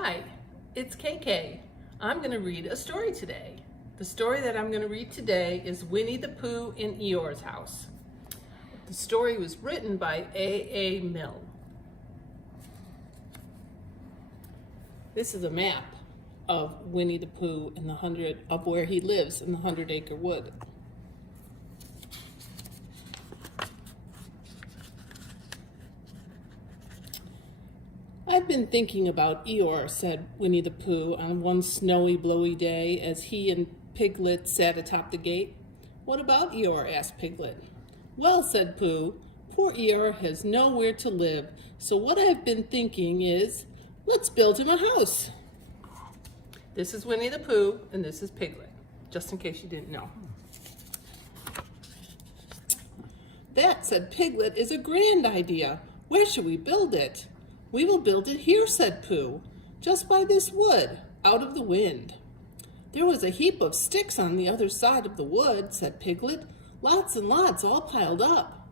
Hi, it's KK. I'm going to read a story today. The story that I'm going to read today is Winnie the Pooh in Eeyore's House. The story was written by A.A. Milne. This is a map of Winnie the Pooh in of where he lives in the 100-acre wood. I've been thinking about Eeyore, said Winnie the Pooh on one snowy, blowy day as he and Piglet sat atop the gate. What about Eeyore? Asked Piglet. Well, said Pooh, poor Eeyore has nowhere to live, so what I've been thinking is, let's build him a house. This is Winnie the Pooh, and this is Piglet, just in case you didn't know. That, said Piglet, is a grand idea. Where should we build it? We will build it here, said Pooh, just by this wood, out of the wind. There was a heap of sticks on the other side of the wood, said Piglet, lots and lots all piled up.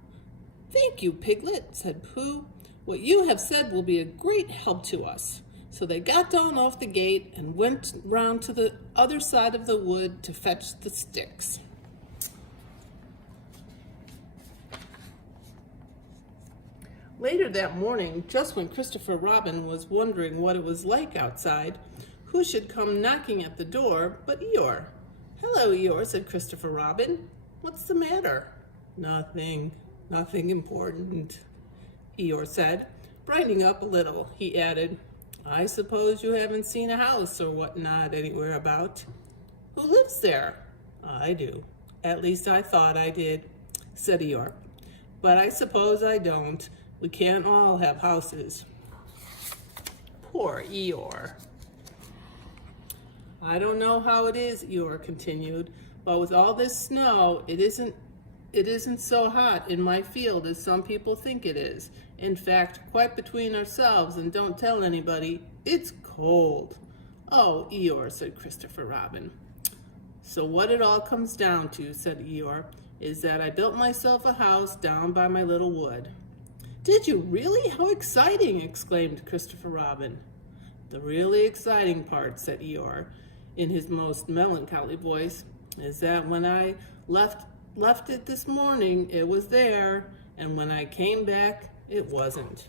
Thank you, Piglet, said Pooh. What you have said will be a great help to us. So they got down off the gate and went round to the other side of the wood to fetch the sticks. Later that morning, just when Christopher Robin was wondering what it was like outside, who should come knocking at the door but Eeyore. Hello, Eeyore, said Christopher Robin. What's the matter? Nothing important, Eeyore said. Brightening up a little, he added, I suppose you haven't seen a house or whatnot anywhere about. Who lives there? I do. At least I thought I did, said Eeyore. But I suppose I don't. We can't all have houses. Poor Eeyore. I don't know how it is, Eeyore continued, but with all this snow, it isn't so hot in my field as some people think it is. In fact, quite between ourselves and don't tell anybody, it's cold. Oh, Eeyore, said Christopher Robin. So what it all comes down to, said Eeyore, is that I built myself a house down by my little wood. Did you really? How exciting, exclaimed Christopher Robin. The really exciting part, said Eeyore, in his most melancholy voice, is that when I left it this morning, it was there, and when I came back, it wasn't.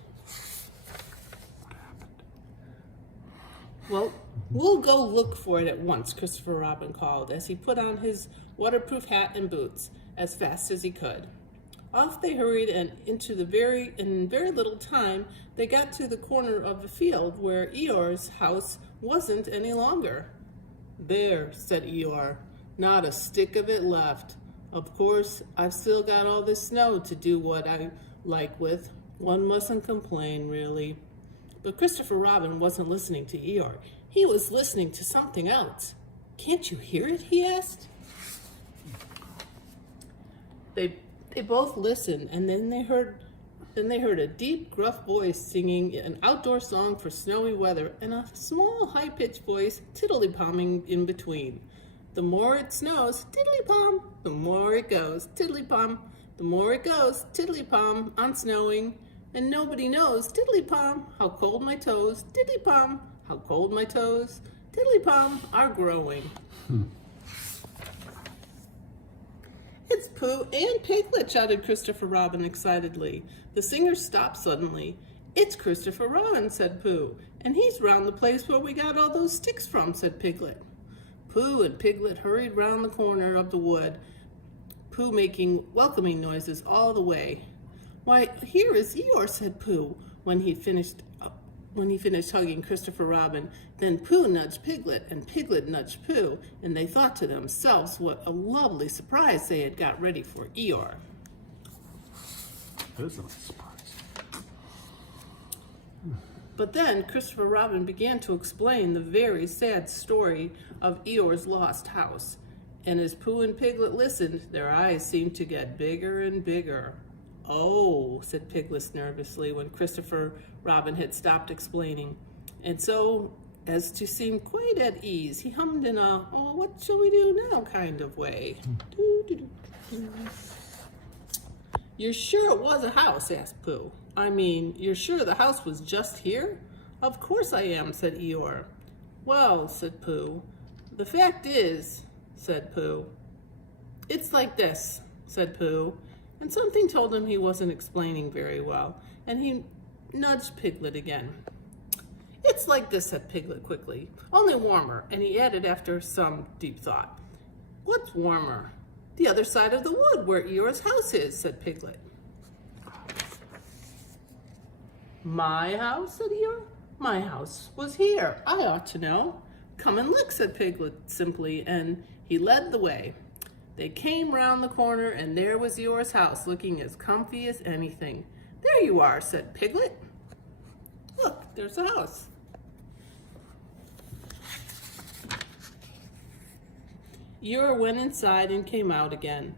Well, we'll go look for it at once, Christopher Robin called, as he put on his waterproof hat and boots as fast as he could. Off they hurried, and in very little time, they got to the corner of the field where Eeyore's house wasn't any longer. There, said Eeyore, not a stick of it left. Of course, I've still got all this snow to do what I like with. One mustn't complain, really. But Christopher Robin wasn't listening to Eeyore. He was listening to something else. Can't you hear it? He asked. They both listened, and then they heard a deep, gruff voice singing an outdoor song for snowy weather, and a small, high-pitched voice tiddly-pomming in between. The more it snows, tiddly-pom, the more it goes, tiddly-pom, the more it goes, tiddly-pom, on snowing, and nobody knows, tiddly-pom, how cold my toes, tiddly-pom, how cold my toes, tiddly-pom, are growing. It's Pooh and Piglet, shouted Christopher Robin excitedly. The singer stopped suddenly. It's Christopher Robin, said Pooh, and he's round the place where we got all those sticks from, said Piglet. Pooh and Piglet hurried round the corner of the wood, Pooh making welcoming noises all the way. Why, here is Eeyore, said Pooh, when he finished hugging Christopher Robin. Then Pooh nudged Piglet, and Piglet nudged Pooh, and they thought to themselves what a lovely surprise they had got ready for Eeyore. That is a surprise. But then Christopher Robin began to explain the very sad story of Eeyore's lost house. And as Pooh and Piglet listened, their eyes seemed to get bigger and bigger. Oh, said Piglet nervously when Christopher Robin had stopped explaining. And so, as to seem quite at ease, he hummed in a, oh, what shall we do now kind of way. You're sure it was a house? Asked Pooh. I mean, you're sure the house was just here? Of course I am, said Eeyore. Well, said Pooh. The fact is, said Pooh. It's like this, said Pooh, and something told him he wasn't explaining very well, and he nudged Piglet again. It's like this, said Piglet quickly, only warmer, and he added after some deep thought. What's warmer? The other side of the wood where Eeyore's house is, said Piglet. My house, said Eeyore. My house was here. I ought to know. Come and look, said Piglet simply, and he led the way. They came round the corner, and there was Eeyore's house, looking as comfy as anything. There you are, said Piglet. Look, there's the house. Eeyore went inside and came out again.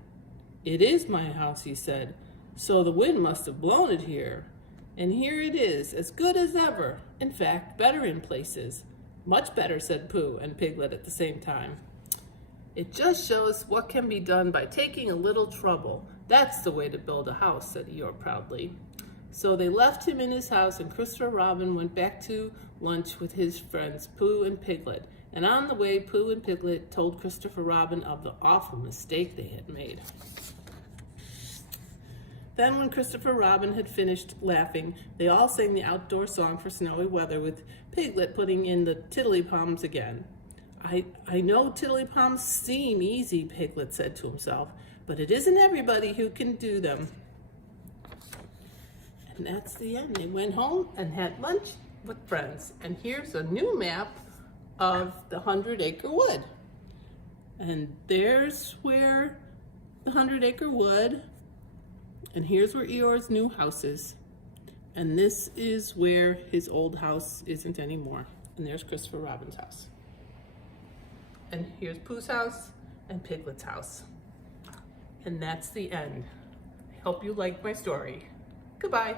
It is my house, he said, so the wind must have blown it here. And here it is, as good as ever. In fact, better in places. Much better, said Pooh and Piglet at the same time. It just shows what can be done by taking a little trouble. That's the way to build a house, said Eeyore proudly. So they left him in his house, and Christopher Robin went back to lunch with his friends Pooh and Piglet. And on the way, Pooh and Piglet told Christopher Robin of the awful mistake they had made. Then when Christopher Robin had finished laughing, they all sang the outdoor song for snowy weather, with Piglet putting in the tiddly-poms again. I know tiddly-poms seem easy, Piglet said to himself, but it isn't everybody who can do them. And that's the end. They went home and had lunch with friends. And here's a new map of the 100-acre wood. And there's where the 100-acre wood, and here's where Eeyore's new house is. And this is where his old house isn't anymore. And there's Christopher Robin's house. And here's Pooh's house and Piglet's house. And that's the end. I hope you liked my story. Goodbye.